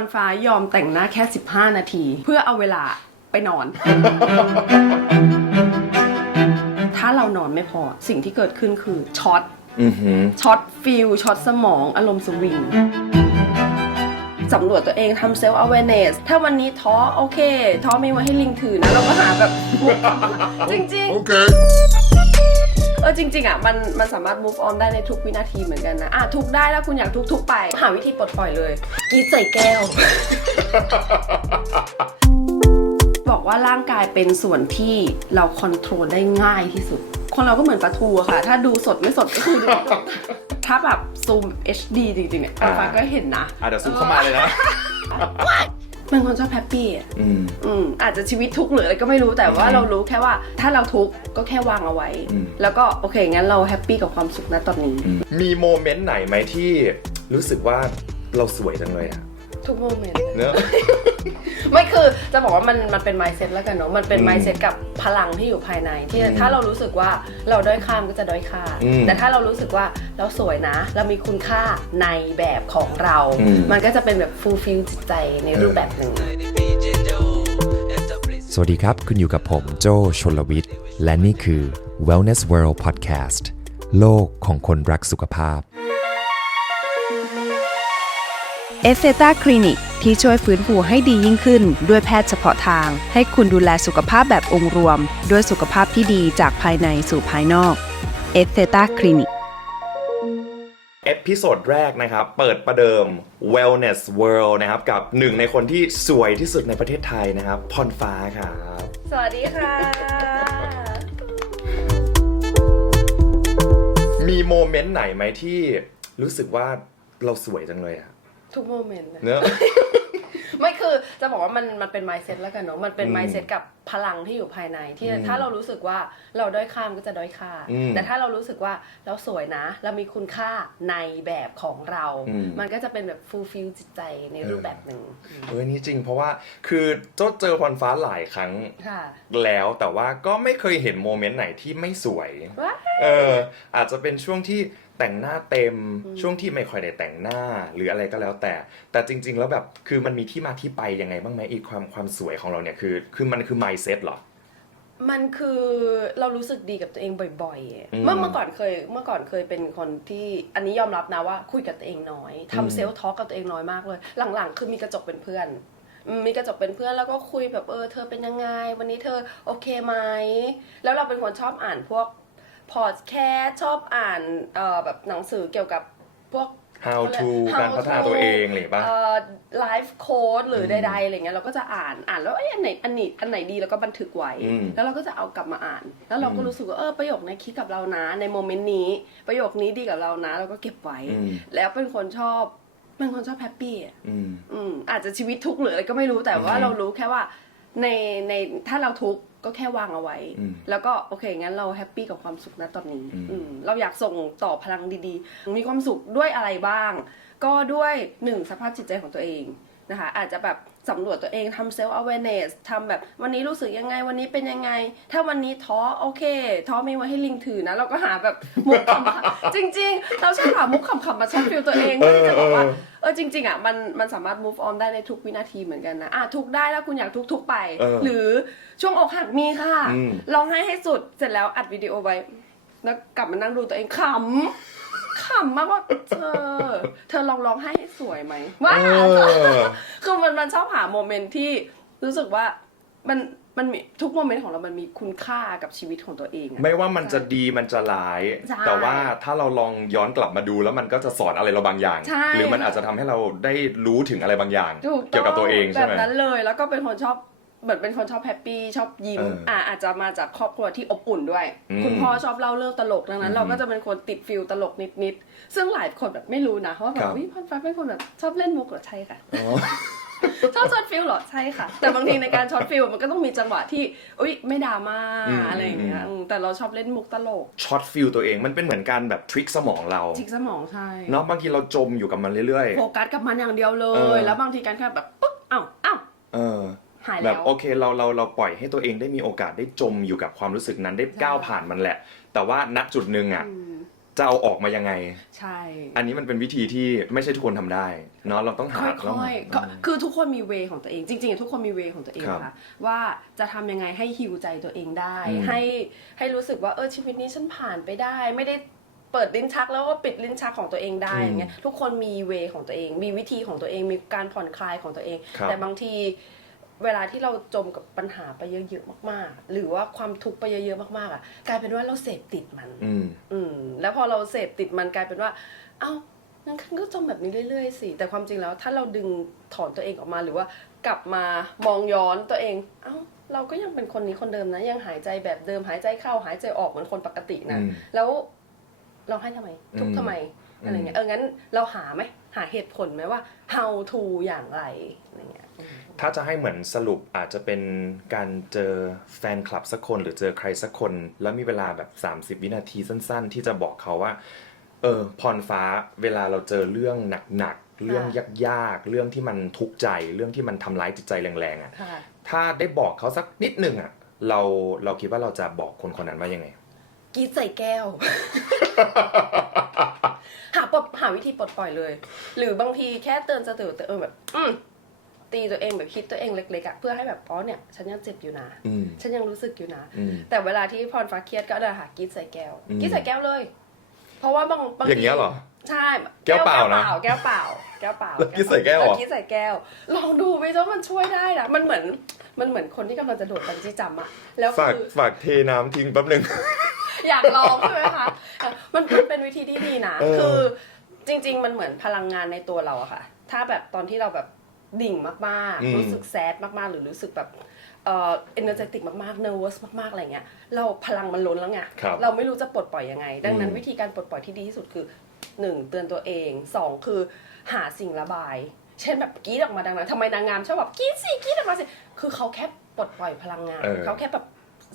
รฟ้ายอมแต่งหน้าแค่ 15 นาที เพื่อเอาเวลาไปนอน ถ้าเรานอนไม่พอสิ่งที่เกิดขึ้นคือช็อตอือหือ ช็อตฟิลช็อตสมองอารมณ์สวิงสำรวจตัวเองทำเซลล์ awareness ถ้าวันนี้ท้อโอเค ท้อมีไว้ให้ลิงถือนะ เราก็หาแบบ จริง ๆ Okay. เออจริงๆอะมันมันสามารถ move on ได้ในทุกวินาทีเหมือนกันนะอะทุกได้ถ้าคุณอยากทุกทุกไป หาวิธีปลดปล่อยเลยกรีดใส่แก้ว บอกว่าร่างกายเป็นส่วนที่เราคอนโทรลได้ง่ายที่สุด คนเราก็เหมือนปลาทูอะค่ะ ถ้าดูสดไม่สดก็คือดูไม่สดถ้าแบบซูม HD จริงๆเนี่ยอ่า ฟ้าก็เห็นนะ อะเดี๋ยวซูมเข้ามาเลยนะ เป็นคนชอบแฮปปี้อะอืม อืมอาจจะชีวิตทุกข์หรืออะไรก็ไม่รู้แต่ว่าอืมเรารู้แค่ว่า ถ้าเราทุกข์ก็แค่วางเอาไว้ อืม แล้วก็โอเคงั้นเราแฮปปี้กับความสุขณตอนนี้ มีโมเมนต์ไหนไหมที่รู้สึกว่าเราสวยจังเลยอะ ทุกโมเมนต์ เนอะ ไม่คือจะบอกว่ามันมันเป็น mindset แล้วกันเนาะมันเป็น อืม mindset กับพลังที่อยู่ภายใน ที่อืมถ้าเรารู้สึกว่าเราด้อยค่ามนก็จะด้อยค่า อืมแต่ถ้าเรารู้สึกว่าเราสวยนะ เรามีคุณค่าในแบบของเรา อืม มันก็จะเป็นแบบ fulfill จิตใจในรูปแบบหนึ่ง สวัสดีครับ คุณอยู่กับผมโจชลวิทย์ และนี่คือ Wellness World Podcast โลกของคนรักสุขภาพ เอสเซตาคลินิกที่ช่วยฟื้นฟูให้ดียิ่งขึ้น ด้วยแพทย์เฉพาะทาง ให้คุณดูแลสุขภาพแบบองค์รวม ด้วยสุขภาพที่ดีจากภายในสู่ภายนอกเอสเซตาคลินิกเอพิโซดแรกนะครับ เปิดประเดิม Wellness World นะครับ กับหนึ่งในคนที่สวยที่สุดในประเทศไทยนะครับ พรฟ้าครับ สวัสดีค่ะ มีโมเมนต์ไหนไหมที่รู้สึกว่าเราสวยจังเลยอะ ทุกโมเมนต์เนอะ ไม่คือจะบอกว่ามันมันเป็น mindset แล้วกันเนาะมันเป็น อืม mindset กับพลังที่อยู่ภายในที่อืมถ้าเรารู้สึกว่าเราด้อยค่ามนก็จะด้อยค่า อืมแต่ถ้าเรารู้สึกว่าเราสวยนะ เรามีคุณค่าในแบบของเรา อืม มันก็จะเป็นแบบ fulfill จิตใจในรูปแบบหนึ่งเออนี่จริงเพราะว่าคือโจเจอพรฟ้าหลายครั้งค่ะแล้วแต่ว่าก็ไม่เคยเห็นโมเมนต์ไหนที่ไม่สวย ว้ายเอออาจจะเป็นช่วงที่ แต่งหน้าเต็มอืมช่วงที่ไม่ค่อยได้แต่งหน้าหรืออะไรก็แล้วแต่ แต่จริง ๆ แล้วแบบคือมันมีที่มาที่ไปยังไงบ้างไหมอีกความความสวยของเราเนี่ยคือ คือมันคือ mindset เหรอมันคือเรารู้สึกดีกับตัวเองบ่อยๆอะอืมเมื่อเมื่อก่อนเคยเมื่อก่อนเคยเป็นคนที่อันนี้ยอมรับนะว่าคุยกับตัวเองน้อยอืมทำเซลล์ทอล์กกับตัวเองน้อยมากเลย หลังๆ คือมีกระจกเป็นเพื่อนอืมมีกระจกเป็นเพื่อนแล้วก็คุยแบบเออเธอเป็นยังไง วันนี้เธอโอเคไหมแล้วเราเป็นคนชอบอ่านพวก พอดแคสชอบอ่านเอ่อแบบหนังสือเกี่ยวกับพวก how to การพัฒนาตัวเองอะไรอย่างเงี้ยป่ะ ไลฟ์โค้ดหรือมใดๆอะไรเงี้ยเราก็จะอ่านอ่านแล้วเอ้ยอันไหนอันนี้อันไหนดีแล้วก็บันทึกไว้ อืมแล้วเราก็จะเอากลับมาอ่าน แล้วเราก็อืม รู้สึกว่าเออประโยคนี้คิดกับเรานะ ในโมเมนต์นี้ประโยคนี้ดีกับเรานะ เราก็เก็บไว้ อืมแล้วเป็นคนชอบเป็นคนชอบแฮปปี้อะอืม อืมอาจจะชีวิตทุกข์หรืออะไรก็ไม่รู้แต่ว่าอืมเรารู้แค่ว่าในในถ้าเราทุกข์ ก็แค่วางเอาไว้ อืมแล้วก็โอเคงั้นเราแฮปปี้กับความสุขณตอนนี้อืม อืมเราอยากส่งต่อพลังดีๆ มีความสุขด้วยอะไรบ้าง ก็ด้วยหนึ่งสภาพจิตใจของตัวเองนะคะอาจจะแบบ สำรวจตัวเองทำเซลล์ awareness ทำแบบวันนี้รู้สึกยังไงวันนี้เป็นยังไง ถ้าวันนี้ท้อโอเค ท้อมีไว้ให้ลิงถือนะ เราก็หาแบบมุกขำๆจริง ๆ เราชอบหามุกขำๆมาช็อตฟิลตัวเองเอเพื่ออที่จะบอกว่าเออเออจริงๆอะมันมันสามารถ move on ได้ในทุกวินาทีเหมือนกันนะอะทุกได้ถ้าคุณอยากทุกทุกไปเออหรือช่วงอกหักมีค่ะอืมร้องไห้ให้สุดเสร็จแล้วอัดวิดีโอไว้แล้วกลับมานั่งดูตัวเองขำ ขำมากว่าเธอ เธอลองร้องไห้ให้สวยไหมว้าเออ คือมันมันชอบหาโมเมนต์ที่รู้สึกว่ามันมันมีทุกโมเมนต์ของเรามันมีคุณค่ากับชีวิตของตัวเองอะ ไม่ว่ามันจะดีมันจะร้าย ใช่แต่ว่าถ้าเราลองย้อนกลับมาดูแล้วมันก็จะสอนอะไรเราบางอย่าง ใช่ หรือมันอาจจะทำให้เราได้รู้ถึงอะไรบางอย่าง ถูกเกี่ยวกับตัวเองใช่ไหม แบบนั้นเลย แล้วก็เป็นคนชอบ เหมือนเป็นคนชอบแฮปปี้ชอบยิ้ม เอออ่อ่าอาจจะมาจากครอบครัวที่อบอุ่นด้วย อืมคุณพ่อชอบเล่าเรื่องตลกดังนั้น อืมเราก็จะเป็นคนติดฟิลตลกนิดๆซึ่งหลายคนแบบไม่รู้นะว่าแบครับบ วิพันฟ้าเป็นคนแบบชอบเล่นมุกเหรอใช่ค่ะ อ๋อ ชอบช็อตฟิลเหรอใช่ค่ะ แต่บางทีในการช็อตฟิลมันก็ต้องมีจังหวะที่อุ้ยไม่ดราม่าอืม อะไรอย่างเงี้ยอืมอืมแต่เราชอบเล่นมุกตลกช็อตฟิลตัวเองมันเป็นเหมือนการแบบทริคสมองเราทิกสมองใช่เนาะบางทีเราจมอยู่กับมันเรื่อย โฟกัสกับมันอย่างเดียวเลเออยแล้วบางทีการแค่แบบปุ๊บอ้าวอ้าวๆเออ หายแบแล้บว โอเคเราเราเราปล่อยให้ตัวเองได้มีโอกาสได้จมอยู่กับความรู้สึกนั้นได้ใช่ก้าวผ่านมันแหละ แต่ว่าณจุดหนึ่งอะอืมจะเอาออกมายังไง ใช่ อันนี้มันเป็นวิธีที่ไม่ใช่ทุกคนทำได้เนาะเราต้องหาค่เราอยๆก็คือทุกคนมีเวของตัวเอง จริงๆ ทุกคนมีเวของตัวเองครับค่ะว่าจะทำยังไงให้ฮิวใจตัวเองได้ อืม ให้ให้รู้สึกว่าเออชีวิตนี้ฉันผ่านไปได้ ไม่ได้เปิดลิ้นชักแล้วก็ปิดลิ้นชักของตัวเองได้อืมอย่างเงี้ยทุกคนมีเวของตัวเอง มีวิธีของตัวเองมีการผ่อนคลายของตัวเอง ครับ แต่บางที เวลาที่เราจมกับปัญหาไปเยอะๆมากๆ หรือว่าความทุกข์ไปเยอะๆมากๆอะกลายเป็นว่าเราเสพติดมัน อืม อืม แล้วพอเราเสพติดมันกลายเป็นว่า เอ้างั้นฉันก็จมแบบนี้เรื่อยๆสิแต่ความจริงแล้ว ถ้าเราดึงถอนตัวเองออกมาหรือว่ากลับมามองย้อนตัวเอง เอ้า เราก็ยังเป็นคนนี้คนเดิมนะ ยังหายใจแบบเดิมหายใจเข้าหายใจออกเหมือนคนปกตินะ อืม แล้วเราให้ทำไม ทุกข์อืมทำไมอืมอะไรเงี้ยเอองั้นเราหาไหมหาเหตุผลไหมว่า how to อย่างไรอะไรเงี้ยอืม ถ้าจะให้เหมือนสรุปอาจจะเป็นการเจอแฟนคลับสักคนหรือเจอใครสักคน แล้วมีเวลาแบบ 30 วินาทีสั้น ๆ ที่จะบอกเขาว่า เออพรฟ้าเวลาเราเจอเรื่องหนักๆเรื่องยากๆเรื่องที่มันทุกข์ใจ เรื่องที่มันทำร้ายจิตใจแรงๆอะค่ะถ้าได้บอกเขาสักนิดหนึ่งอะเราเราคิดว่าเราจะบอกคนคนนั้นว่ายังไงกรีดใส่แก้ว หาปลดหาวิธีปลดปล่อยเลย หรือบางทีแค่เตือนสติตัวเองแบบ อืม ตีตัวเองแบบคิดตัวเองเล็กๆอะเพื่อให้แบบอ๋อเนี่ยฉันยังเจ็บอยู่นะ อืมฉันยังรู้สึกอยู่นะ อืม แต่เวลาที่พรฟ้าเครียดก็เดินหากรีดใส่แก้วอืมกรีดใส่แก้วเลย เพราะว่าบางบางอย่างเงี้ยเหรอ ใช่แก้วเปล่านะแก้วเปล่า แก้วเปล่าแล้วกรี๊ดใส่แก้วเหรอ ล้วกรีดใส่แก้ว ลองดูไปจ้ามันช่วยได้นะมันเหมือนมันเหมือนคนที่กำลังจะโดดบันจี้จัมป์อะแล้วฝากคือ ฝากเทน้ำทิ้งแป๊บหนึ่ง อยากลองใช่ไหมคะอะมันมันเป็นวิธีที่ดีนะ เออคือจริง ๆ มันเหมือนพลังงานในตัวเราอะค่ะ ถ้าแบบตอนที่เราแบบ ดิ่งมากๆรู้สึกแซดมากๆ หรือรู้สึกแบบเอ่อ energetic มากๆ nervous มากๆอะไรเงี้ยเราพลังมันล้นแล้วไงครับ เราไม่รู้จะปลดปล่อยยังไง ดังนั้นอืม วิธีการปลดปล่อยที่ดีที่สุดคือหนึ่งเตือนตัวเองสองคือหาสิ่งระบาย เช่นแบบกรีดออกมาดังๆทำไมนางงามชอบแบบกรีดสิกรีดออกมาสิคือเขาแค่ปลดปล่อยพลังงานเออ เขาแค่แบบ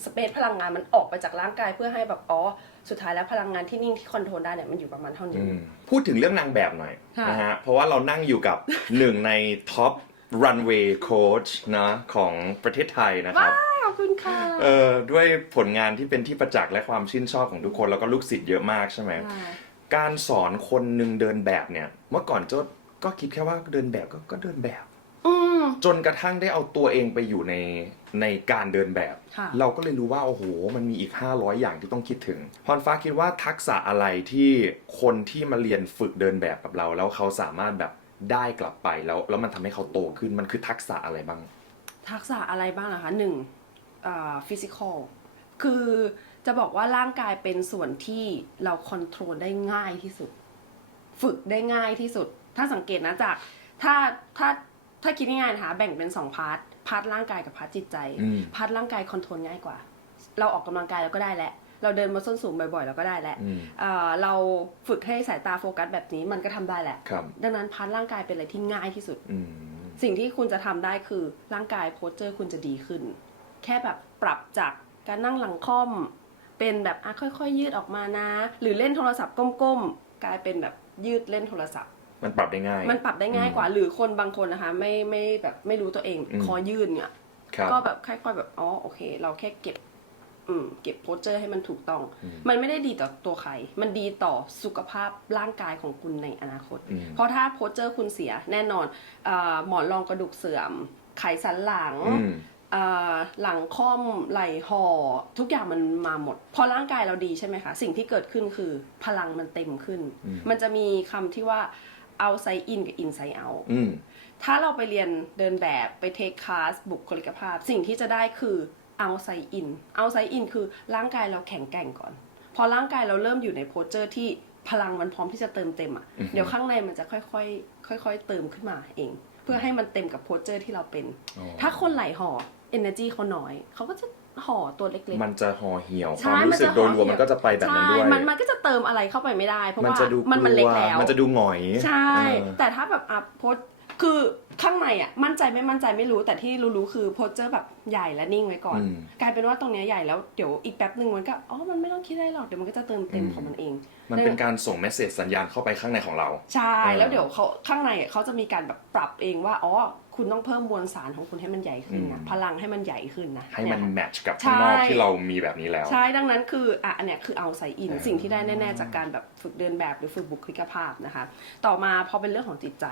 สเปซพลังงานมันออกไปจากร่างกายเพื่อให้แบบอ๋อ สุดท้ายแล้วพลังงานที่นิ่งที่คอนโทรลได้เนี่ยมันอยู่ประมาณเท่านี้ อืมพูดถึงเรื่องนางแบบหน่อยค่ะ นะฮะ เพราะว่าเรานั่งอยู่กับ หนึ่งในท็อปรันเวย์โค้ชนะของประเทศไทยนะครับ ขอบคุณค่ะ เออด้วยผลงานที่เป็นที่ประจักษ์และความชื่นชอบของทุกคนแล้วก็ลูกศิษย์เยอะมากใช่ไหม การสอนคนหนึ่งเดินแบบเนี่ย เมื่อก่อนโจทก็คิดแค่ว่าเดินแบบก็ก็เดินแบบอืม จนกระทั่งได้เอาตัวเองไปอยู่ในในการเดินแบบ ค่ะ เราก็เลยรู้ว่า โอ้โห มันมีอีก 500 อย่างที่ต้องคิดถึง พรฟ้าคิดว่าทักษะอะไรที่คนที่มาเรียนฝึกเดินแบบกับเรา แล้วเขาสามารถแบบได้กลับไปแล้วแล้วมันทำให้เขาโตขึ้นมันคือทักษะอะไรบ้าง ทักษะอะไรบ้างนะคะหนึ่งฟิสิกอลคือจะบอกว่าร่างกายเป็นส่วนที่เราคอนโทรลได้ง่ายที่สุด ฝึกได้ง่ายที่สุด ถ้าสังเกตนะจาก ถ้าถ้า ถ้าคิดง่ายๆนะคะแบ่งเป็นสองพาร์ทพาร์ทร่างกายกับพาร์ทจิตใจอืม พาร์ทร่างกายคอนโทรลง่ายกว่า เราออกกำลังกายเราก็ได้แหละ เราเดินมาส้นสูงบ่อยๆเราก็ได้แหละอืมเอ่อเราฝึกให้สายตาโฟกัสแบบนี้มันก็ทำได้แหละ ครับดังนั้นพาร์ทร่างกายเป็นอะไรที่ง่ายที่สุด อืมสิ่งที่คุณจะทำได้คือร่างกายโพสเจอร์คุณจะดีขึ้น แค่แบบปรับจากการนั่งหลังค่อม เป็นแบบอะค่อยๆ ยืดออกมานะ หรือเล่นโทรศัพท์ก้มๆกลายเป็นแบบยืดเล่นโทรศัพท์ มันปรับได้ง่าย มันปรับได้ง่ายกว่า หรือคนบางคนนะคะ ไม่ไม่แบบไม่รู้ตัวเองอืม คอยืดเนี่ย ครับ ก็แบบค่อยๆแบบอ๋อโอเค เราแค่เก็บ อืม เก็บโพสเจอร์ให้มันถูกต้อง อืมมันไม่ได้ดีต่อตัวใคร มันดีต่อสุขภาพร่างกายของคุณในอนาคต อืมเพราะถ้าโพสเจอร์คุณเสียแน่นอนเออหมอนรองกระดูกเสื่อม ไขสันหลัง อืมเอ่อหลังค่อมไหล่ห่อทุกอย่างมันมาหมด พอร่างกายเราดีใช่ไหมคะ สิ่งที่เกิดขึ้นคือพลังมันเต็มขึ้น อืม มันจะมีคำที่ว่า outside in กับ inside out อืม ถ้าเราไปเรียนเดินแบบไปเทคคลาสบุคลิกภาพ สิ่งที่จะได้คือ outside in outside in คือร่างกายเราแข็งแกร่งก่อน พอร่างกายเราเริ่มอยู่ในโพสเจอร์ที่พลังมันพร้อมที่จะเติมเต็มอะ อือฮึ เดี๋ยวข้างในมันจะค่อยๆ ค่อย ๆ เติมขึ้นมาเอง เพื่อให้มันเต็มกับโพสเจอร์ที่เราเป็น อ๋อถ้าคนไหลห่อ energy เขาน้อย เขาก็จะ ห่อตัวเล็กๆ มันจะห่อเหี่ยวคใช่วามรู้สึกมันจะโดยรวมห่อเหี่ยวมันก็จะไปแบบนั้นด้วยใช่มันมันก็จะเติมอะไรเข้าไปไม่ได้ เพราะมันว่าจะดูมันมันกเล็ลักวแล้ว มันจะดูหงอย ใช่เออแต่ถ้าแบบอะโพสต์คือ ข้างในในอะมั่นใจไม่มั่นใจไม่รู้แต่ที่รู้ๆคือโพสเจอร์แบบใหญ่และนิ่งไว้ก่อน อืม กลายเป็นว่าตรงเนี้ยใหญ่แล้วเดี๋ยวอีกแป๊บหนึ่งมันก็อ๋อมันไม่ต้องคิดอะไรหรอกเดี๋ยวมันก็จะเติมเต็มอืมของมันเอง มันเป็นการส่งเมสเซจสัญญาณเข้าไปข้างในของเรา ใช่เออแล้วเดี๋ยวเขาข้างในอะเขาจะมีการแบบปรับเองว่าอ๋อคุณต้องเพิ่มมวลสารของคุณให้มันใหญ่ขึ้นนะอืม พลังให้มันใหญ่ขึ้นนะให้มันเย แมทช์กับข้างนอกใช่ ที่เรามีแบบนี้แล้ว ใช่ดังนั้นคืออะอันเนี้ยคือเอาใส่อินเออ สิ่งที่ได้แน่ๆจากการแบบฝึกเดินแบบหรือฝึกบุคลิกภาพนะคะ ต่อมาพอเป็นเรื่องของจิตใจ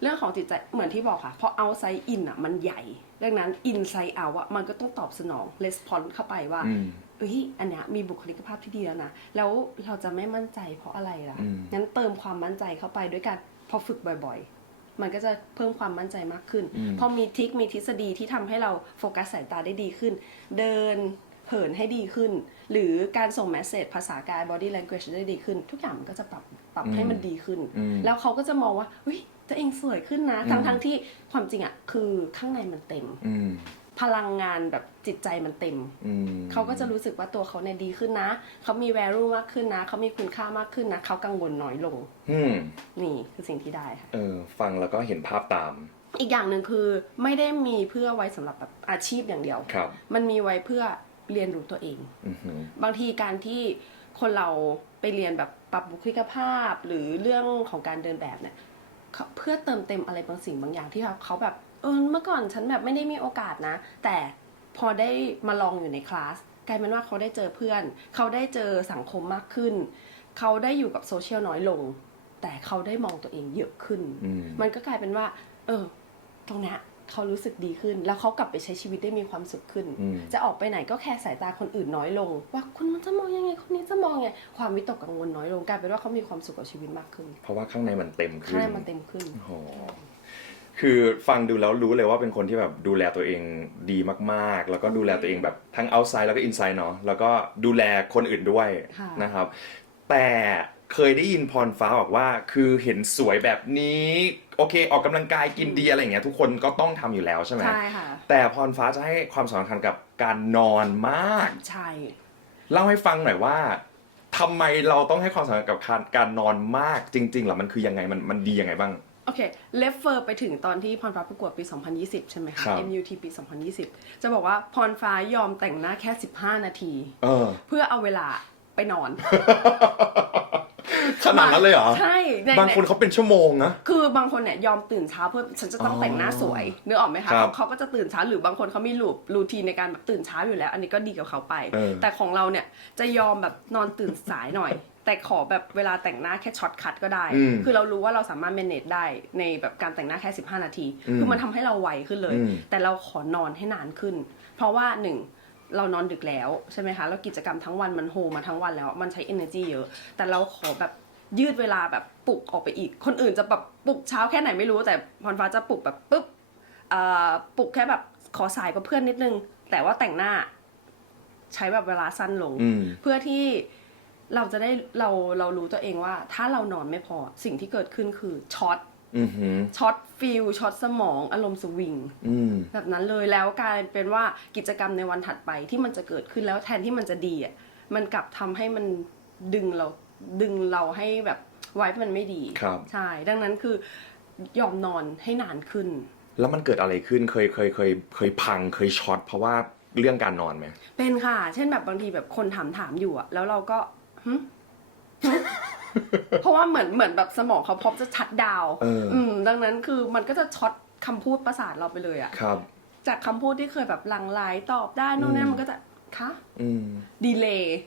เรื่องของจิตใจเหมือนที่บอกค่ะพอเอาไซอินอะมันใหญ่ ดังนั้นอินไซเอาอะมันก็ต้องตอบสนองレスปอนเข้าไปว่าอืมเอ้ยอันเนี้ยมีบุคลิกภาพที่ดีแล้วนะ แล้วเราจะไม่มั่นใจเพราะอะไรล่ะอืมงั้นเติมความมั่นใจเข้าไปด้วยการพอฝึกบ่อยๆ มันก็จะเพิ่มความมั่นใจมากขึ้นอืมพอมีทริคมีทฤษฎีที่ทำให้เราโฟกัสสายตาได้ดีขึ้น เดินเหินให้ดีขึ้น หรือการส่งแมสเซจภาษากาย body language ได้ดีขึ้น ทุกอย่างมันก็จะปรับปรับให้มันดีขึ้นอืมแล้วเขาก็จะมองว่าเฮ้ย ตัวเองสวยขึ้นนะ อืมทั้งทั้งๆที่ความจริงอะคือข้างในมันเต็ม อืมพลังงานแบบจิตใจมันเต็ม อืมเขาก็จะรู้สึกว่าตัวเขาเนี่ยดีขึ้นนะ เขามี value มากขึ้นนะ เขามีคุณค่ามากขึ้นนะ เขากังวลน้อยลง อืมนี่คือสิ่งที่ได้ค่ะ เออฟังแล้วก็เห็นภาพตามอีกอย่างหนึ่งคือไม่ได้มีเพื่อไว้สำหรับแบบอาชีพอย่างเดียว ครับมันมีไว้เพื่อเรียนรู้ตัวเอง อือหือ บางทีการที่คนเราไปเรียนแบบปรับบุคลิกภาพ หรือเรื่องของการเดินแบบเนี่ย เขาเพื่อเติมเต็มอะไรบางสิ่งบางอย่างที่เขาแบบเออเมื่อก่อนฉันแบบไม่ได้มีโอกาสนะ แต่พอได้มาลองอยู่ในคลาสกลายเป็นว่าเขาได้เจอเพื่อน เขาได้เจอสังคมมากขึ้น เขาได้อยู่กับโซเชียลน้อยลง แต่เขาได้มองตัวเองเยอะขึ้นอืมมันก็กลายเป็นว่า เออ ตรงเนี้ย เขารู้สึกดีขึ้น แล้วเขากลับไปใช้ชีวิตได้มีความสุขขึ้น อืม จะออกไปไหนก็แค่สายตาคนอื่นน้อยลง ว่าคุณมันจะมองยังไงคนนี้จะมองยังไงความวิตกกังวลน้อยลงกลายเป็นว่าเขามีความสุขกับชีวิตมากขึ้นเพราะว่าข้างในมันเต็มข้าขึ้งนในมันเต็มขึ้น โอ้โหคือฟังดูแล้วรู้เลยว่าเป็นคนที่แบบดูแลตัวเองดีมากๆ แล้วก็ดูแลตัวเองแบบทั้ง outside แล้วก็ inside เนาะแล้วก็ดูแลคนอื่นด้วยค่ะ นะครับ แต่เคยได้ยินพรฟ้าบอกว่า คือเห็นสวยแบบนี้ โอเค ออกกำลังกายกินดีอะไรอย่างเงี้ยทุกคนก็ต้องทำอยู่แล้วใช่ไหมใช่ค่ะแต่พรฟ้าจะให้ความสำคัญกับการนอนมากใช่เล่าให้ฟังหน่อยว่าทำไมเราต้องให้ความสำคัญกับการการนอนมากจริงๆเหรอมันคือยังไงมันมันดียังไงบ้างโอเคเลฟเฟอร์ไปถึงตอนที่พรฟ้าประกวดปี 2020 ใช่ไหมครัคะบ MUT ปี 2020 จะบอกว่าพรฟ้ายอมแต่งหน้าแค่ 15 นาทีเออเพื่อเอาเวลาไปนอน ขนาดนั้นเลยเหรอ ใช่ในบางคนเขาเป็นชั่วโมงนะ คือบางคนเนี่ยยอมตื่นเช้าเพื่อฉันจะต้องอ๋อแต่งหน้าสวยนึกออกไหมคะครับเขาก็จะตื่นเช้าหรือบางคนเขามีรูปรูทีนในการแบบตื่นเช้าอยู่แล้ว อันนี้ก็ดีกับเขาไป เออ แต่ของเราเนี่ยจะยอมแบบนอนตื่นสายหน่อย แต่ขอแบบเวลาแต่งหน้าแค่ช็อตคัทก็ได้ อืมคือเรารู้ว่าเราสามารถเมเนจได้ในแบบการแต่งหน้าแค่ 15 นาที อืมคือมันทำให้เราไวขึ้นเลย อืม แต่เราขอนอนให้นานขึ้น เพราะว่าหนึ่งเรานอนดึกแล้วใช่ไหมคะแล้วกิจกรรมทั้งวันมันโฮมาทั้งวันแล้ว มันใช้ energy เยอะ แต่เราขอแบบ ยืดเวลาแบบปลุกออกไปอีก คนอื่นจะแบบปลุกเช้าแค่ไหนไม่รู้แต่พรฟ้าจะปลุกแบบปุ๊บเอ่อปลุกแค่แบบขอสายกับเพื่อนนิดนึง แต่ว่าแต่งหน้าใช้แบบเวลาสั้นลงอืมเพื่อที่เราจะได้เราเรารู้ตัวเองว่า ถ้าเรานอนไม่พอสิ่งที่เกิดขึ้นคือช็อตอือหือช็อตฟิลช็อตสมองอารมณ์สวิงอืมแบบนั้นเลยแล้วกลายเป็นว่ากิจกรรมในวันถัดไปที่มันจะเกิดขึ้นแล้วแทนที่มันจะดีอะมันกลับทำให้มันดึงเรา ดึงเราให้แบบไว้มันไม่ดีครับ ใช่ ดังนั้นคือยอมนอนให้นานขึ้น แล้วมันเกิดอะไรขึ้นเคยเคยเคยเคยพังเคยช็อตเพราะว่าเรื่องการนอนไหมเป็นค่ะ เช่นแบบบางทีแบบคนถามถามอยู่อะแล้วเราก็หึหึเพราะว่าเหมือนเหมือนแบบสมองเขาพร้อมจะชัดดาวน์เอออืม ดังนั้นคือมันก็จะช็อตคำพูดประสาทเราไปเลยอะครับ จากคำพูดที่เคยแบบหลังไหลตอบได้นู่นนี่อืมมันก็จะคะอืม ดีเลย์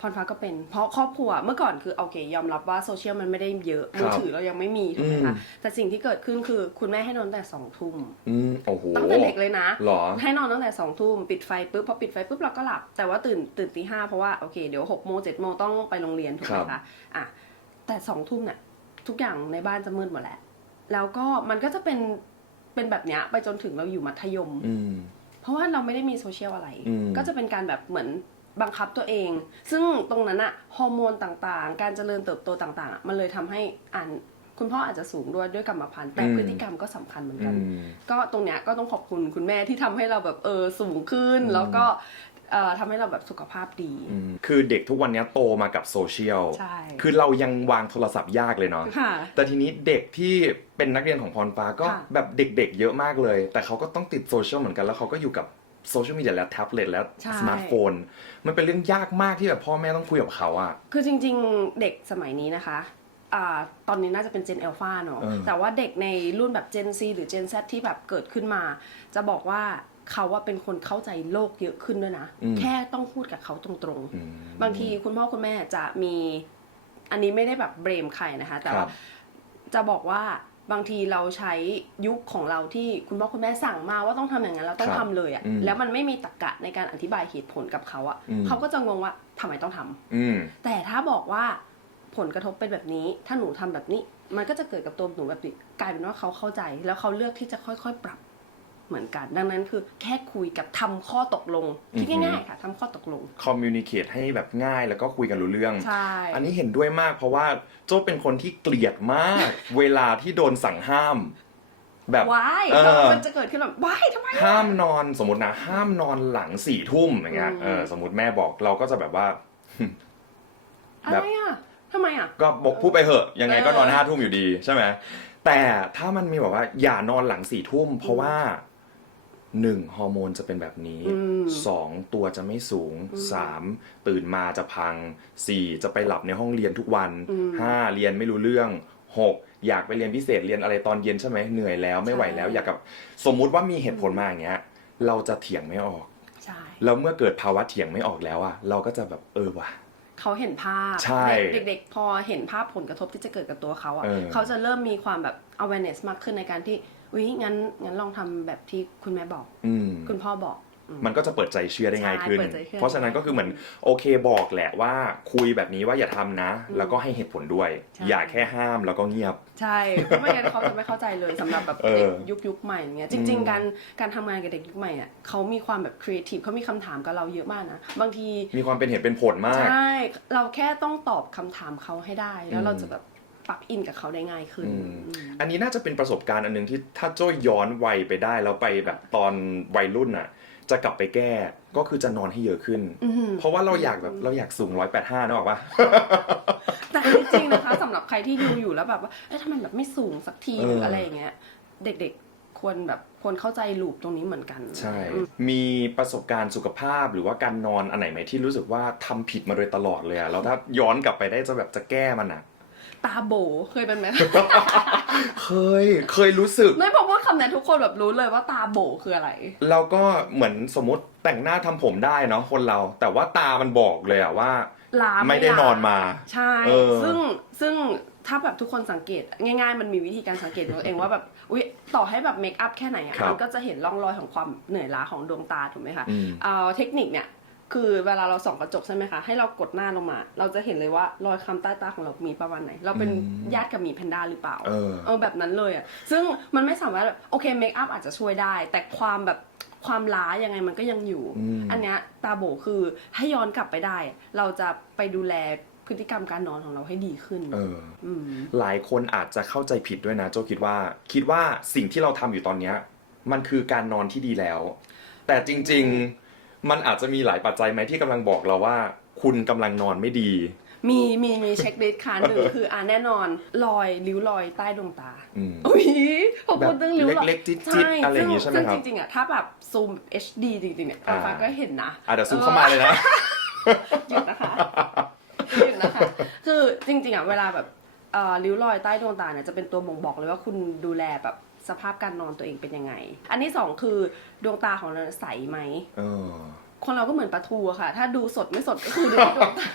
พรฟ้าก็เป็น เพราะครอบครัวเมื่อก่อนคือโอเคยอมรับว่าโซเชียลมันไม่ได้เยอะครับมือถือเรายังไม่มีถูกไหมอืคะมแต่สิ่งที่เกิดขึ้นคือคุณแม่ให้นอนตั้งแต่สองทุ่มอืมโอ้โหตั้งแต่เด็กเลยนะหรอให้นอนตั้งแต่สองทุ่มปิดไฟปุ๊บพอปิดไฟปุ๊บเราก็หลับ แต่ว่าตื่นตื่นตีห้าเพราะว่าโอเคเดี๋ยวหกโมงเจ็ดโมงต้องไปโรงเรียนถูกไหมครัคะบอะแต่สองทุ่มเนี่ยทุกอย่างในบ้านจะมืดหมดแหละแล้วก็มันก็จะเป็นเป็นแบบเนี้ยไปจนถึงเราอยู่มัธยมอืมเพราะว่าเราไม่ได้มีโซเชียลอะไรอืมก็จะเป็นการแบบเหมือน บังคับตัวเอง ซึ่งตรงนั้นอะฮอร์โมนต่างๆ การเจริญเติบโตต่างๆอะมันเลยทำให้อ่านคุณพ่ออาจจะสูงด้วยด้วยกรรมพันธุ์แต่อืมพฤติกรรมก็สำคัญเหมือนอืกันมก็ตรงเนี้ยก็ต้องขอบคุณคุณแม่ที่ทำให้เราแบบเออสูงขึ้นอืมแล้วก็เอ่อทำให้เราแบบสุขภาพดีอืมคือเด็กทุกวันนี้โตมากับโซเชียลใช่คือเรายังวางโทรศัพท์ยากเลยเนาะค่ะแต่ทีนี้เด็กที่เป็นนักเรียนของพรฟ้าก็ค่ะแบบเด็กๆเยอะมากเลย แต่เขาก็ต้องติดโซเชียลเหมือนกันแล้วเขาก็อยู่กับ โซเชียลมีเดียและแท็บเล็ตและใช่ สมาร์ทโฟน มันเป็นเรื่องยากมากที่แบบพ่อแม่ต้องคุยกับเขาอะ คือจริงๆ เด็กสมัยนี้นะคะอ่าตอนนี้น่าจะเป็น Gen Alpha เนอะเออ แต่ว่าเด็กในรุ่นแบบ Gen C หรือ Gen Z ที่แบบเกิดขึ้นมา จะบอกว่าเขาว่าเป็นคนเข้าใจโลกเยอะขึ้นด้วยนะ แค่ต้องพูดกับเขาตรงๆ อืม บางทีคุณพ่อคุณแม่จะมีอันนี้ไม่ได้แบบเบรมใครนะคะ แต่ครัว่าบ จะบอกว่า บางทีเราใช้ยุคของเราที่คุณพ่อคุณแม่สั่งมาว่าต้องทำอย่างนั้นเราต้องครับทำเลยอะอืมแล้วมันไม่มีตรรกะในการอธิบายเหตุผลกับเขาอะอืมเขาก็จะงงว่าทำไมต้องทำอืมแต่ถ้าบอกว่าผลกระทบเป็นแบบนี้ ถ้าหนูทำแบบนี้ มันก็จะเกิดกับตัวหนูแบบนี้กลายเป็นว่าเขาเข้าใจ แล้วเขาเลือกที่จะค่อยๆ ปรับ เหมือนกัน ดังนั้นคือแค่คุยกับทำข้อตกลงคิดอือฮึง่ายๆค่ะทำข้อตกลง คอมมิวนิเค e ให้แบบง่ายแล้วก็คุยกันรู้เรื่อง ใช่ อันนี้เห็นด้วยมากเพราะว่าโจ้เป็นคนที่เกลียดมาก เวลาที่โดนสั่งห้าม แบบ ว้ายเออ มันจะเกิดขึ้นแบบว้ายทำไมอะ ห้ามนอนสมมตินะห้ามนอนหลังสี่ทุ่มอย่างเงี้ยอืม เออสมมติแม่บอกเราก็จะแบบว่า อะไรอะทำไมอะ ก็บอกพูดไปเหอะ ยังไงก็เออนอนห้าทุ่มอยู่ดีใช่ไหมแต่ถ้ามันมีแบบว่าอย่านอนหลังสี่ทุ่มเพราะว่า หนึ่งฮอร์โมนจะเป็นแบบนี้อืมสองตัวจะไม่สูงสามตื่นมาจะพังสี่จะไปหลับในห้องเรียนทุกวันอืมห้าเรียนไม่รู้เรื่องหกอยากไปเรียนพิเศษเรียนอะไรตอนเย็นใช่ไหมเหนื่อยแล้วไม่ไหวแล้วใช่อยากกับสมมุติว่ามีเหตุผลมาอย่างเงี้ย เราจะเถียงไม่ออกใช่แล้วเมื่อเกิดภาวะเถียงไม่ออกแล้วอะเราก็จะแบบเออว่ะเขาเห็นภาพใช่เด็กเด็กๆ พอเห็นภาพผลกระทบที่จะเกิดกับตัวเขาอะเออเขาจะเริ่มมีความแบบ awareness มากขึ้นในการที่ อุ้ยงั้นงั้นลองทำแบบที่คุณแม่บอกอืมคุณพ่อบอกอืมมันก็จะเปิดใจเชื่อได้ง่ายขึ้นใช่เปิดใจเชื่อเพราะฉะนั้นก็คือเหมือนโอเคบอกแหละว่าคุยแบบนี้ว่าอย่าทำนะอืมแล้วก็ให้เหตุผลด้วยใช่อย่าแค่ห้ามแล้วก็เงียบ ใช่เพราะไม่งั้นเขาจะไม่เข้าใจเลยสำหรับแบบเออเด็กยุคยุคใหม่อย่างเงี้ยจริงอืมๆการการทำงานกับเด็กยุคใหม่อะเขามีความแบบครีเอทีฟเขามีคำถามกับเราเยอะมากนะบางทีมีความเป็นเหตุเป็นผลมากใช่เราแค่ต้องตอบคำถามเขาให้ได้ แล้วอืมเราจะแบบ ปรับอินกับเขาได้ง่ายขึ้นอืมอืมอันนี้น่าจะเป็นประสบการณ์อันหนึงที่ถ้าโจ้ย้อนวัยไปได้แล้วไปแบบตอนวัยรุ่นอะ จะกลับไปแก้ก็คือจะนอนให้เยอะขึ้นอืมเพราะว่าเราอยากแบบเราอยากสูงร้อยแปดห้านะบอกว่าแต่จริงๆนะคะสำหรับใครที่ดูอยู่แล้วแบบว่าเอ๊ะทำไมแบบไม่สูงสักทีเออหรืออะไรอย่างเงี้ย เด็กๆควรแบบควรเข้าใจลูปตรงนี้เหมือนกัน ใช่อืมมีประสบการณ์สุขภาพหรือว่าการนอนอันไหนไหมที่รู้สึกว่าทำผิดมาโดยตลอดเลยอะแล้วถ้าย้อนกลับไปได้จะแบบจะแก้มันอะ ตาโบเคยเป็นไหม เคยเคยรู้สึก ไม่พอพูดคำนี้ทุกคนแบบรู้เลยว่าตาโบคืออะไรแล้วก็เหมือนสมมติแต่งหน้าทำผมได้เนาะคนเรา แต่ว่าตามันบอกเลยอะว่าล้าไม่ได้ล้นอนมา ใช่ เออ ซึ่งซึ่งถ้าแบบทุกคนสังเกต ง่าย ๆ มันมีวิธีการสังเกตตัวเองว่าแบบอุ๊ยต่อให้แบบเมคอัพแค่ไหนอะครับ มันก็จะเห็นร่องรอยของความเหนื่อยล้าของดวงตาถูกไหมคะ อืม เอาเทคนิคเนี่ย คือเวลาเราส่องกระจกใช่ไหมคะ ให้เรากดหน้าลงมา เราจะเห็นเลยว่ารอยคำใต้ตาของเรามีประมาณไหน เราเป็นอืมญาติกับหมีแพนด้าหรือเปล่าเออเออ แบบนั้นเลยอะซึ่งมันไม่สามารถแบบโอเคเมคอัพอาจจะช่วยได้ แต่ความแบบความล้ายังไงมันก็ยังอยู่ อืม อันเนี้ยตาโบคือให้ย้อนกลับไปได้ เราจะไปดูแลพฤติกรรมการนอนของเราให้ดีขึ้นเอออืมหลายคนอาจจะเข้าใจผิดด้วยนะ โจคิดว่า คิดว่าสิ่งที่เราทำอยู่ตอนเนี้ย มันคือการนอนที่ดีแล้ว แต่จริง ๆ มันอาจจะมีหลายปัจจัยไหมที่กำลังบอกเราว่า คุณกำลังนอนไม่ดี มีมีมีเช็คลิสต์ค่ะหนึ่งคืออ่าแน่นอนรอยริ้วรอยใต้ดวงตาอืมอุ้ยพอพูดเรื่องริ้วรอยแบบเล็กๆจิ๊ดๆอะไรอย่างงี้ใช่ไหมครับซึ่งจริงๆอะถ้าแบบซูม HD จริงๆเนี่ยอ่าฟ้าก็เห็นนะอะเดี๋ยวซูมเข้ามาเลยนะหยุดนะคะหยุดนะคะ คือจริงๆอะเวลาแบบเอ่อริ้วรอยใต้ดวงตาเนี่ยจะเป็นตัวบ่งบอกเลยว่าคุณดูแลแบบ สภาพการนอนตัวเองเป็นยังไง อันที่สองคือดวงตาของเราใสไหม เออคนเราก็เหมือนปลาทูอะค่ะ ถ้าดูสดไม่สดก็คือดูที่ดวงตา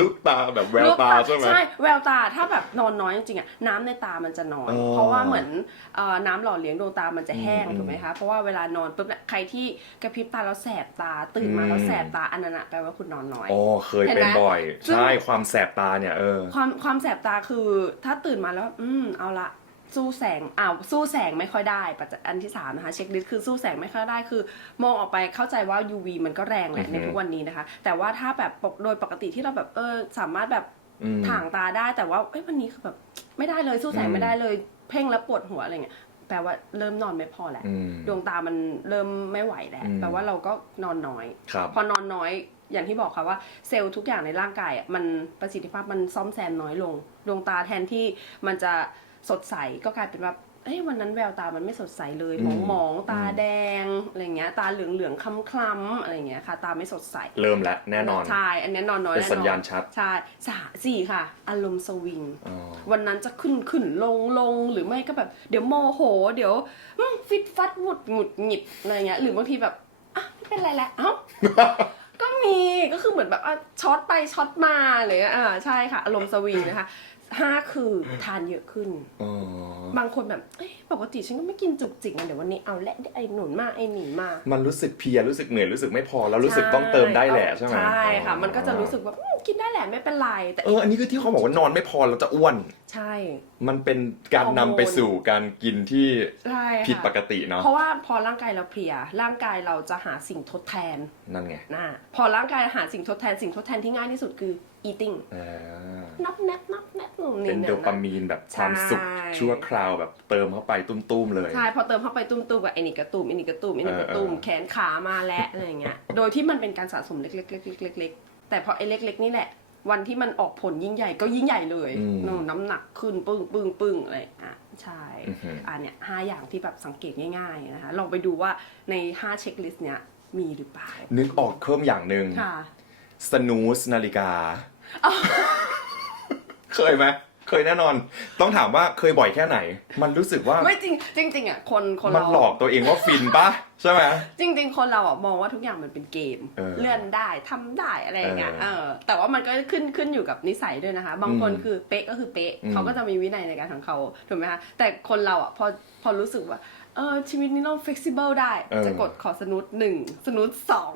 ลูกตาแบบแววตาใช่ไหม ใช่แววตาถ้าแบบนอนน้อยจริงๆอะน้ำในตามันจะน้อย อ๋อเพราะว่าเหมือนเอ่อน้ำหล่อเลี้ยงดวงตามันจะแห้งอืมถูกไหมคะเพราะว่าเวลานอนปุ๊บเนี่ยใครที่กระพริบตาแล้วแสบตาตื่นมาแล้วอืม แสบตาอันนั้นอะแปลว่าคุณนอนน้อย อ๋อเคยเห็นเป็ไหนมบ่อยซึ่งใช่ความแสบตาเนี่ยเออ ความความแสบตาคือถ้าตื่นมาแล้ว อืมเอาละ สู้แสงอ้าวสู้แสงไม่ค่อยได้ปัจจัยอันที่สามนะคะเช็คลิสต์คือสู้แสงไม่ค่อยได้คือ มองออกไปเข้าใจว่า UV มันก็แรงแหละอือฮึในทุกวันนี้นะคะ แต่ว่าถ้าแบบปกโดยปกติที่เราแบบเออสามารถแบบอืม ถ่างตาได้แต่ว่าเอ้ยวันนี้คือแบบไม่ได้เลยสู้แสงอืม ไม่ได้เลย เพ่งแล้วปวดหัวอะไรเงี้ยแปลว่าเริ่มนอนไม่พอแหละ อืม ดวงตามันเริ่มไม่ไหวแล้วอืม แปลว่าเราก็นอนน้อย ครับ พอนอนน้อยอย่างที่บอกค่ะว่าเซลล์ทุกอย่างในร่างกายอะมันประสิทธิภาพมันซ่อมแซมน้อยลง ดวงตาแทนที่มันจะ สดใสก็กลายเป็นว่าเอ้ยวันนั้นแววตามันไม่สดใสเลยอืหมมองๆตาแดงอะไรเงี้ย ตาเหลืองๆคล้ำๆอะไรเงี้ยค่ะ ตาไม่สดใส เริ่มแล้วแน่นอนใช่อันนี้นอนน้อยเป็นแน่นอนสัญญาณชัดใช่สามสี่ค่ะ อารมณ์สวิงอ๋อวันนั้นจะขึ้นขึ้นลงลงหรือไม่ก็แบบ เดี๋ยวโมโห เดี๋ยวอืมฟิตฟัดหงุดหงุดหงิดอะไรเงี้ย หรือบางทีแบบอะไม่เป็นไรแหละเอ้าก็มีก็คือเหมือนแบบอะช็อตไปช็อตมาอะไรเลยอ่าใช่ค่ะ อารมณ์สวิงนะคะ ห้าคือทานเยอะขึ้น อ๋อ บางคนแบบเอ้ยปกติฉันก็ไม่กินจุกจิกนะเดี๋ยววันนี้เอาและไอ้หนุนมาไอ้หนีมามันรู้สึกเพลียรู้สึกเหนื่อยรู้สึกไม่พอแล้วรู้สึกต้องเติมได้แหละใช่ไหมใช่ค่ะอ๋อมันก็จะรู้สึกว่าอืมกินได้แหละไม่เป็นไรแต่เอออันนี้คือที่เขาบอกว่านอนไม่พอเราจะอ้วน ใช่ มันเป็นการนำไปสู่การกินที่ใช่ค่ะผิดปกติเนาะเพราะว่าพอร่างกายเราเพลีย ร่างกายเราจะหาสิ่งทดแทนนั่นไง นะพอร่างกายหาสิ่งทดแทนสิ่งทดแทนที่ง่ายที่สุดคือ eating อ่านับแนบนับแนบหนูเป็นยโดปามีนแบบความสุขใช่ชั่วคราวแบบเติมเข้าไปตุ้มๆเลยใช่พอเติมเข้าไปตุ้มๆกับไอ้นี่กระตุ้มไอ้นี่กระตุ้มไอ้นี่กระตุ้มเออเออแขนขามาแล้วอะไรอย่างเงี้ยโดยที่มันเป็นการสะสมเล็กๆๆๆๆๆแต่พอไอ้เล็ก ๆ นี่แหละวันที่มันออกผลยิ่งใหญ่ก็ยิ่งใหญ่เลยนู่นน้ำหนักขึ้นปึ้งปึ้งปึ้งอะไรอะใช่อือหืออันเนี้ยห้าอย่างที่แบบสังเกตง่ายๆนะคะลองไปดูว่าในห้าเช็คลิสต์เนี้ยมีหรือเปล่า นึกออกเพิ่มอย่างหนึ่งค่ะสนูสนาฬิกา เคยไหมเคยแน่นอน ต้องถามว่าเคยบ่อยแค่ไหน มันรู้สึกว่าไม่จริงจริงๆอะคนคนมันเรา หลอกตัวเองว่าฟินปะใช่ไหม จริงๆ คนเราอะมองว่าทุกอย่างมันเป็นเกมเออเลื่อนได้ทำได้อะไรอย่างเงี้ยเออเออแต่ว่ามันก็ขึ้นขึ้นอยู่กับนิสัยด้วยนะคะ บางคนอืมคือเป๊ะก็คือเป๊ะอืม เขาก็จะมีวินัยในการของเขาถูกไหมคะแต่คนเราอะพอพอรู้สึกว่าเออชีวิตนี้เรา flexible ได้ จะกดขอสนุดหนึ่งสนุดสอง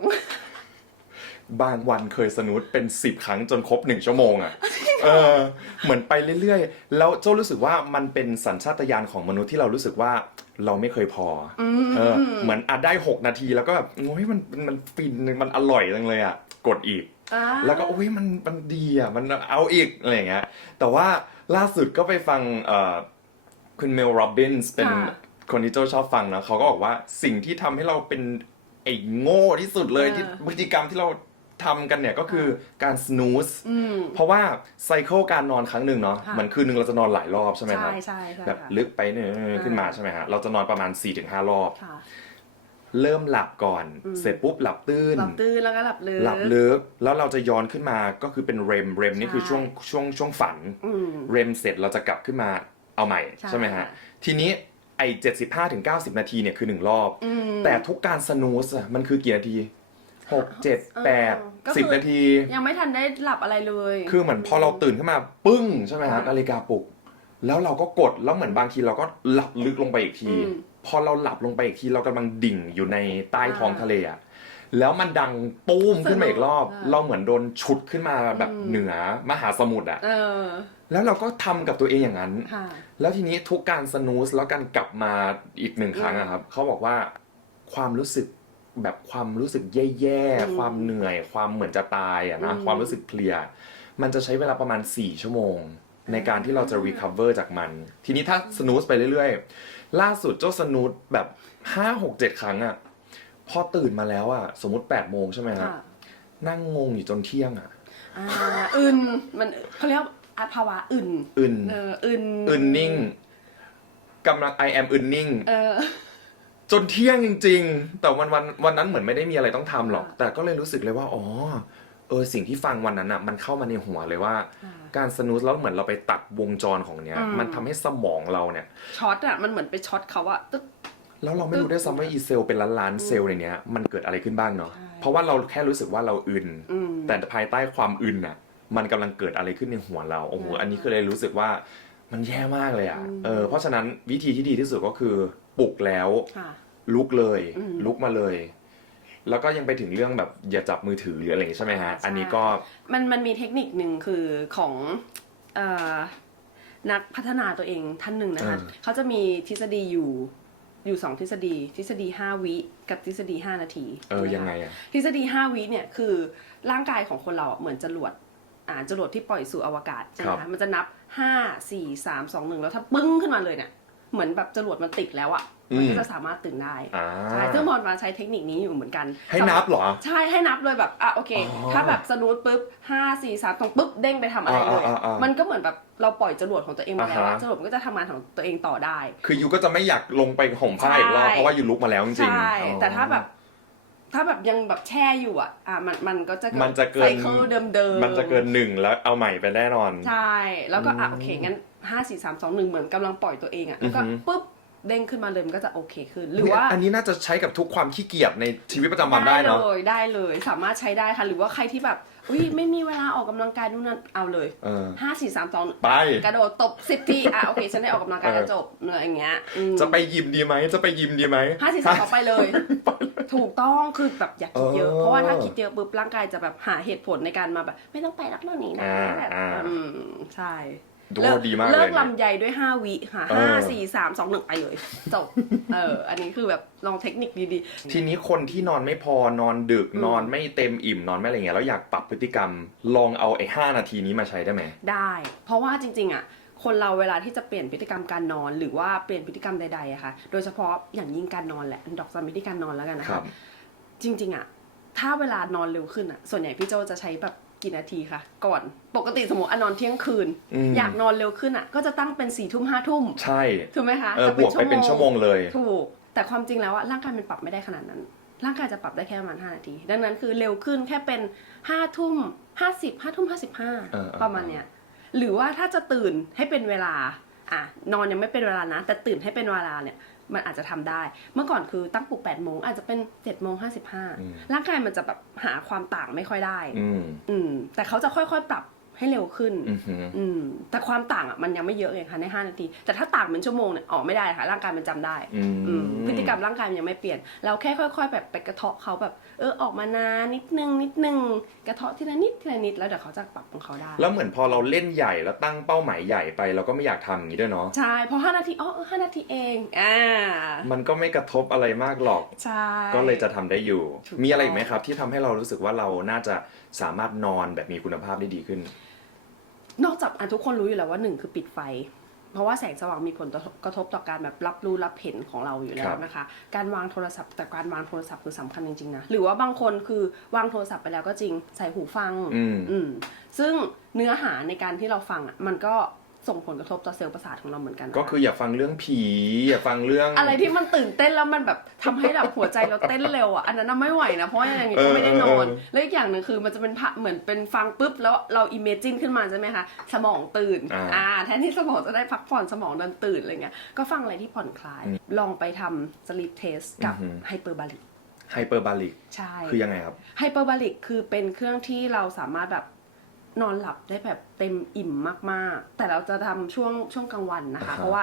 บางวันเคยสนุดเป็นสิบครั้งจนครบหนึ่งชั่วโมงอะ่ะเออเหมือนไปเรื่อยๆ แล้วโจ้รู้สึกว่ามันเป็นสัญชาตญาณของมนุษย์ที่เรารู้สึกว่าเราไม่เคยพออเออเหมือนอาจได้หกนาทีแล้วก็แบบโอ้ยมันมันฟินมันอร่อยจังเลยอะ่ะกดอีกอ่าแล้วก็โอ้ยมันมันดีอะมันเอาอีกอะไรอย่างเงี้ยแต่ว่าล่าสุดก็ไปฟังเอ่อคุณเมลโรบินส์เป็นค่ะคนที่โจชอบฟังนะเขาก็บอกว่าสิ่งที่ทำให้เราเป็นไอ้โง่ที่สุดเลยอ่าที่พฤติกรรมที่เรา ทำกันเนี่ยก็คือการ snooze อืม เพราะว่าไซเคิลการนอนครั้งหนึ่งเนาะค่ะ เหมือนคืนหนึ่งเราจะนอนหลายรอบใช่ไหมครับใช่ใช่ใช่แบบค่ะลึกไปเนี่ยขึ้นมาใช่ไหมฮะเราจะนอนประมาณ 4-5 รอบ ค่ะ เริ่มหลับก่อน อืม เสร็จปุ๊บหลับตื้น หลับตื่นแล้วก็หลับลึก หลับลึกแล้วเราจะย้อนขึ้นมาก็คือเป็นเรมเรมนี่คือใช่ ช่วงช่วงช่วงฝันอืม เรมเสร็จเราจะกลับขึ้นมาเอาใหม่ใช่ ใช่ไหมฮะทีนี้ไอ้เจ็ดสิบห้าถึงเก้าสิบนาทีเนี่ยคือหนึ่งรอบ อืมแต่ทุกการสนูสอะมันคือกี่นาที หกเจ็ดแปดก็คือ สิบนาที ยังไม่ทันได้หลับอะไรเลยคือเหมือนพอเราตื่นขึ้นมาปึ้งใช่ไหมฮะค่ะนาฬิกาปลุก แล้วเราก็กดแล้วเหมือนบางทีเราก็หลับลึกลงไปอีกที อืม พอเราหลับลงไปอีกทีเรากำลังดิ่งอยู่ในใต้อ่าท้องทะเลอะแล้วมันดังตูมขึ้นมาอีกรอบ สนุกอะเราเหมือนโดนฉุดขึ้นมาแบบอืม เหนือมหาสมุทรอะเออแล้วเราก็ทำกับตัวเองอย่างนั้น ค่ะ แล้วทีนี้ทุกการสนูสแล้วการกลับมาอีกหนึ่งครั้งอืมอะครับเขาบอกว่าความรู้สึก แบบความรู้สึกแย่อืมๆความเหนื่อย ความเหมือนจะตายอะนะอืมความรู้สึกเพลีย มันจะใช้เวลาประมาณ 4 ชั่วโมง ในการที่เราจะ recover จากมัน ทีนี้ถ้าสนูสไปเรื่อยๆ ล่าสุดเจ้าสนูสแบบ 5 6 7 ครั้งอะพอตื่นมาแล้วอะสมมติ8โมงใช่ไหมครับค่ะนั่งงงอยู่จนเที่ยงอะอ่าอึนมันเขาเรียกว่าภาวะอึนอึนเอออึนอึนนิ่งกำลัง I am อึนนิ่งเออ จนเที่ยงจริง ๆ แต่วันวันวันนั้นเหมือนไม่ได้มีอะไรต้องทำหรอก ค่ะแต่ก็เลยรู้สึกเลยว่าอ๋อเออสิ่งที่ฟังวันนั้นอะมันเข้ามาในหัวเลยว่าค่ะการสนุสแล้วเหมือนเราไปตัดวงจรของเนี้ย อืม มันทำให้สมองเราเนี่ย ช็อตอะมันเหมือนไปช็อตเขาอะตึ๊ก แล้วเราไม่รู้ด้วยซ้ำว่าอีเซลล์เป็นล้านล้านๆเซลล์ในเนี้ยมันเกิดอะไรขึ้นบ้างเนาะใช่ เพราะว่าเราแค่รู้สึกว่าเราอึน อืม แต่ภายใต้ความอึนน่ะ มันกำลังเกิดอะไรขึ้นในหัวเรา โอ้โหใช่อันนี้คือเลยรู้สึกว่ามันแย่มากเลยอะ อืม เออ เพราะฉะนั้นวิธีที่ดีที่สุดก็คือ ปลุกแล้ว ค่ะ ลุกเลย อืมลุกมาเลย แล้วก็ยังไปถึงเรื่องแบบอย่าจับมือถือหรืออะไรอย่างงี้ใช่ไหมฮะ ใช่ อันนี้ก็ มันมันมีเทคนิคหนึ่งคือของเอ่อนักพัฒนาตัวเองท่านหนึ่งนะคะเออ เขาจะมีทฤษฎีอยู่อยู่สองทฤษฎี ทฤษฎีห้าวิกับทฤษฎีห้านาทีเออใช่หมคะ ยังไงอะ ทฤษฎี5วิเนี่ยคือร่างกายของคนเราอะเหมือนจรวดอ่าจรวดที่ปล่อยสู่อวกาศใช่ไหมครัคะบ มันจะนับ 5 4 3 2 1 แล้วถ้าปึ้งขึ้นมาเลยเนี่ย เหมือนแบบจรวดมันติดแล้วอะอืมมันก็จะสามารถตื่นได้อ่า ใช่ซึ่งบอลมาใช้เทคนิคนี้อยู่เหมือนกันให้นับเหรอ ใช่ให้นับเลยแบบอะโอเค อ๋อถ้าแบบสนุดปุ๊บห้าสี่สามตรงปุ๊บเด้งไปทำอะไรเลยอ่าอ่าอ่ามัมันก็เหมือนแบบเราปล่อยจรวดของตัวเองมาแล้วอ่าอะฮะ จรวดมันก็จะทำงานของตัวเองต่อได้ คือยูก็จะไม่อยากลงไปห่มผ้าอีกรอบใช่ เพราะว่ายูลุกมาแล้วจริงๆใช่อ๋อ แต่ถ้าแบบ ถ้าแบบยังแบบแช่อยู่อะ อะมันมันก็จะมันจะเกิน ไซเคิลเดิมเดิมๆมันจะเกินหนึ่งแล้วเอาใหม่ไปแน่นอน ใช่ แล้วก็อะอืมโอเคงั้น ห้าสี่สามสองหนึ่งเหมือนกำลังปล่อยตัวเองอะแล้วก็อือหือ ปุ๊บเด้งขึ้นมาเลยมันก็จะโอเคขึ้น หรือว่าอันนี้น่าจะใช้กับทุกความขี้เกียจในชีวิตประจำวันได้เนาะ เลยได้เลยสามารถใช้ได้ค่ะหรือว่าใครที่แบบอุ้ยไม่มีเวลาออกกำลังกายนู่นนั่นเอาเลยเออ ห้าสี่สามสองไป กระโดดตบสิบทีอะโอเคฉันได้ออกกำลังกายแล้วจบอะไรอย่างเงี้ยอืมจะไปยิมดีไหม จะไปยิมดีไหม ห้าสี่สามสองไปเลย ถูกต้องคือแบบอย่าคิดเยอะ เออเพราะว่าถ้าคิดเยอะปุ๊บร่างกายจะแบบหาเหตุผลในการมาแบบ ไม่ต้องไปรักเรื่องนี้นะอ่าแบบอ่า อืมใช่ ดูเลิกดีมากเลยเลิกเนี่ยลำไยด้วยห้าวิค่ะเออห้าสี่สามสองหนึ่งไปเลยจบเอออันนี้คือแบบลองเทคนิคดีทีนี้คนที่นอนไม่พอนอนดึกอืมนอนไม่เต็มอิ่มนอนไม่อะไรเงี้ยแล้วอยากปรับพฤติกรรม ลองเอาไอ้ห้านาทีนี้มาใช้ได้ไหมๆได้ เพราะว่าจริง ๆ อะ คนเราเวลาที่จะเปลี่ยนพฤติกรรมการนอน หรือว่าเปลี่ยนพฤติกรรมใดๆอะค่ะ โดยเฉพาะอย่างยิ่งการนอนแหละดอกจันวิธีการนอนแล้วกันนะครัคะบจริง ๆอะถ้าเวลานอนเร็วขึ้นอะ ส่วนใหญ่พี่โจจะใช้แบบ กี่นาทีคะก่อนปกติสมมติอะนอนเที่ยงคืน อืม อยากนอนเร็วขึ้นอะ ก็จะตั้งเป็นสี่ทุ่มห้าทุ่มใช่ถูกไหมคะเออจะบวกไปเป็นชั่วโมงเลย ถูก แต่ความจริงแล้วอะร่างกายมันปรับไม่ได้ขนาดนั้น ร่างกายจะปรับได้แค่ประมาณ5นาที ดังนั้นคือเร็วขึ้นแค่เป็น5ทุ่ม50 5ทุ่มเออเออ55ประมาณเนี้ยหรือว่าถ้าจะตื่นให้เป็นเวลาอะนอนยังไม่เป็นเวลานะ แต่ตื่นให้เป็นเวลาเนี่ย มันอาจจะทำได้ เมื่อก่อนคือตั้งปลุก8โมงอาจจะเป็น7โมงอืม55ร่างกายมันจะแบบหาความต่างไม่ค่อยได้ อืมอืมแต่เขาจะค่อยๆ ปรับ ให้เร็วขึ้นอือหืออืมแต่ความต่างอะมันยังไม่เยอะไงคะใน 5 นาที แต่ถ้าต่างเป็นชั่วโมงเนี่ยออกไม่ได้ค่ะร่างกายมันจำได้อืมอืมพฤติกรรมร่างกายมันยังไม่เปลี่ยน เราแค่ค่อย ๆ แบบไปกระเทาะเขาแบบเออออกมานานนิดนึงนิดนึงกระเทาะทีละนิดทีละนิดแล้วเดี๋ยวเขาจะปรับของเขาได้ แล้วเหมือนพอเราเล่นใหญ่แล้วตั้งเป้าหมายใหญ่ไปเราก็ไม่อยากทำอย่างนี้ด้วยเนาะใช่พอห้านาทีอ๋อเออห้านาทีเองอ่ามันก็ไม่กระทบอะไรมากหรอกใช่ก็เลยจะทำได้อยู่ถูกมีอะไรอีกต้องไหมครับ ที่ทำให้เรารู้สึกว่าเราน่าจะสามารถนอนแบบมีคุณภาพได้ดีขึ้น นอกจากอะทุกคนรู้อยู่แล้วว่าหนึ่งคือปิดไฟ เพราะว่าแสงสว่างมีผลกระทบต่อการแบบรับรู้รับเห็นของเราอยู่แล้ครัวบนะคะ การวางโทรศัพท์แต่การวางโทรศัพท์คือสำคัญจริงๆนะหรือว่าบางคนคือวางโทรศัพท์ไปแล้วก็จริงใส่หูฟัง อืมอืมซึ่งเนื้อหาในการที่เราฟังอะมันก็ ส่งผลกระทบต่อเซลล์ประสาทของเราเหมือนกันนะก็คืออย่าฟังเรื่องผี อย่าฟังเรื่อง อะไรที่มันตื่นเต้นแล้วมันแบบทำให้แบบหัวใจเราเต้นเร็วอะอันนั้นน่ะไม่ไหวนะเพราะว่าอย่างนี้ก็ไม่ได้นอนเออเออแล้วอีกอย่างหนึ่งคือมันจะเป็นภาพเหมือนเป็นฟังปุ๊บแล้วเราอิมเมจินขึ้นมาใช่ไหมคะสมองตื่นอ่าอ่าแทนที่สมองจะได้พักผ่อนสมองดันตื่นอะไรเงี้ยก็ฟังอะไรที่ผ่อนคลาย ลองไปทำสลีปเทสกับอือหือ ไฮเปอร์บาริกไฮเปอร์บาลิกใช่ คือยังไงครับ ไฮเปอร์บาริกคือเป็นเครื่องที่เราสามารถแบบ นอนหลับได้แบบเต็มอิ่มมากๆ แต่เราจะทำช่วงช่วงกลางวันนะคะ อ่าฮะเพราะว่า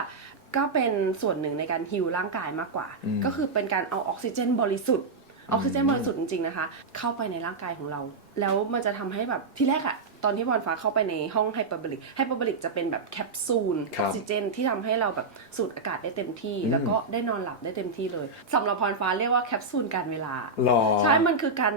ก็เป็นส่วนหนึ่งในการฮิวร่างกายมากกว่า อืมก็คือเป็นการเอาออกซิเจนบริสุทธิ์ออกซิเจนบริสุทธิ์จริงๆนะคะ เข้าไปในร่างกายของเรา แล้วมันจะทำให้แบบที่แรกอะตอนที่บอลฟ้าเข้าไปในห้องไฮเปอร์บาริกไฮเปอร์บาริกจะเป็นแบบแคปซูลคอรัอบกซิเจนที่ทำให้เราแบบสูดอากาศได้เต็มที่อืมแล้วก็ได้นอนหลับได้เต็มที่เลยสำหรับพรฟ้าเรียกว่าแคปซูลการเวลา หรอ ใช่ มันคือการ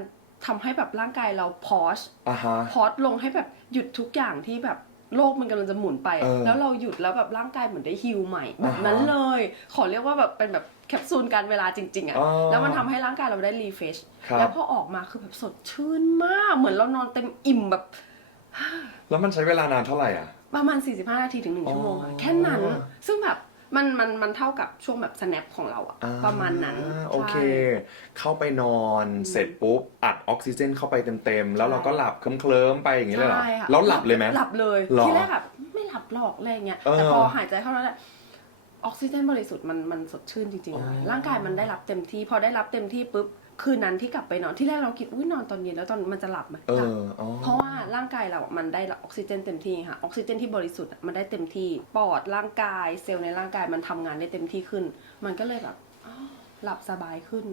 ทำให้แบบร่างกายเราพอชอ่าฮะ พอชลงให้แบบหยุดทุกอย่างที่แบบโลกมันกำลังจะหมุนไป เออแล้วเราหยุดแล้วแบบร่างกายเหมือนได้ฮิลใหม่แบบอ่าฮะนั้นเลย ขอเรียกว่าแบบเป็นแบบแคปซูลการเวลาจริง ๆอะอ๋อแล้วมันทำให้ร่างกายเราได้รีเฟชครับ แล้วพอออกมาคือแบบสดชื่นมาก เหมือนเรานอนเต็มอิ่มแบบ แล้วมันใช้เวลานานเท่าไหร่อะ ประมาณ 45 นาทีถึง 1 ชั่วโมงอ๋อะอแค่นั้น ซึ่งแบบ มันมันมันเท่ากับช่วงแบบ snap ของเราอะอ่ประมาณนั้นโอเค ใช่ เข้าไปนอนเสร็จปุ๊บอัดออกซิเจนเข้าไปเต็มๆ แล้วเราก็หลับเคลิ้มๆไปอย่างนี้เลยเหรอ ใช่ค่ะแล้วหลับเลยไหม หลับเลยหรอที่แรกแบบไม่หลับหรอกอะไรเงี้ย เออแต่พอหายใจเข้าแล้วแหละออกซิเจนบริสุทธิ์มันมันสดชื่นจริงๆอ๋อะอร่างกายมันได้รับเต็มที่ พอได้รับเต็มที่ปุ๊บ คืนนั้นที่กลับไปนอนที่แรกเราคิดอุ้ยนอนตอนเย็นแล้วตอนมันจะหลับไหมเอหลับออ๋อ เพราะว่าร่างกายเราอะมันได้รับออกซิเจนเต็มที่ค่ะออกซิเจนที่บริสุทธิ์อะมันได้เต็มที่ปอดร่างกายเซลล์ในร่างกายมันทำงานได้เต็มที่ขึ้น มันก็เลยแบบอ้าวหลับสบายขึ้น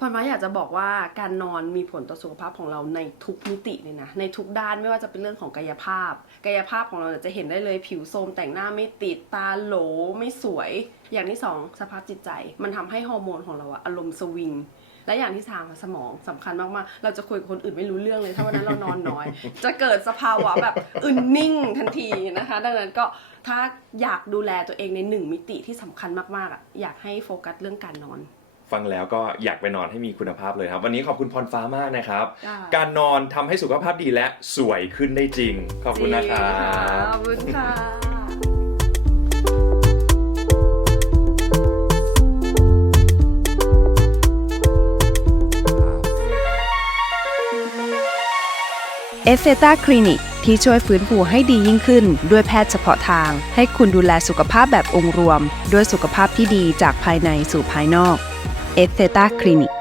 พรฟ้าอยากจะบอกว่าการนอนมีผลต่อสุขภาพของเราในทุกมิติเลยนะในทุกด้านไม่ว่าจะเป็นเรื่องของกายภาพ กายภาพของเราเนี่ยจะเห็นได้เลยผิวโทรมแต่งหน้าไม่ติดตาโหลไม่สวย อย่างที่สองสภาพจิตใจ มันทำให้ฮอร์โมนของเราอะอารมณ์สวิง และอย่างที่สามอะสมองสำคัญมากๆ เราจะคุยกับคนอื่นไม่รู้เรื่องเลย ถ้าวันนั้นเรานอนน้อย จะเกิดสภาวะแบบอึนนิ่งทันทีนะคะ ดังนั้นก็ถ้าอยากดูแลตัวเองในหนึ่งมิติที่สำคัญมากๆอะอยากให้โฟกัสเรื่องการนอนฟังแล้วก็อยากไปนอนให้มีคุณภาพเลยครับ วันนี้ขอบคุณพรฟ้ามากนะครับค่ะการนอนทำให้สุขภาพดีและสวยขึ้นได้จริง ขอบคุณนะครับขอบคุณค่ะ เอฟเซตาคลินิกที่ช่วยฟื้นฟูให้ดียิ่งขึ้น ด้วยแพทย์เฉพาะทาง ให้คุณดูแลสุขภาพแบบองค์รวม ด้วยสุขภาพที่ดีจากภายในสู่ภายนอกเอฟเซตาคลินิก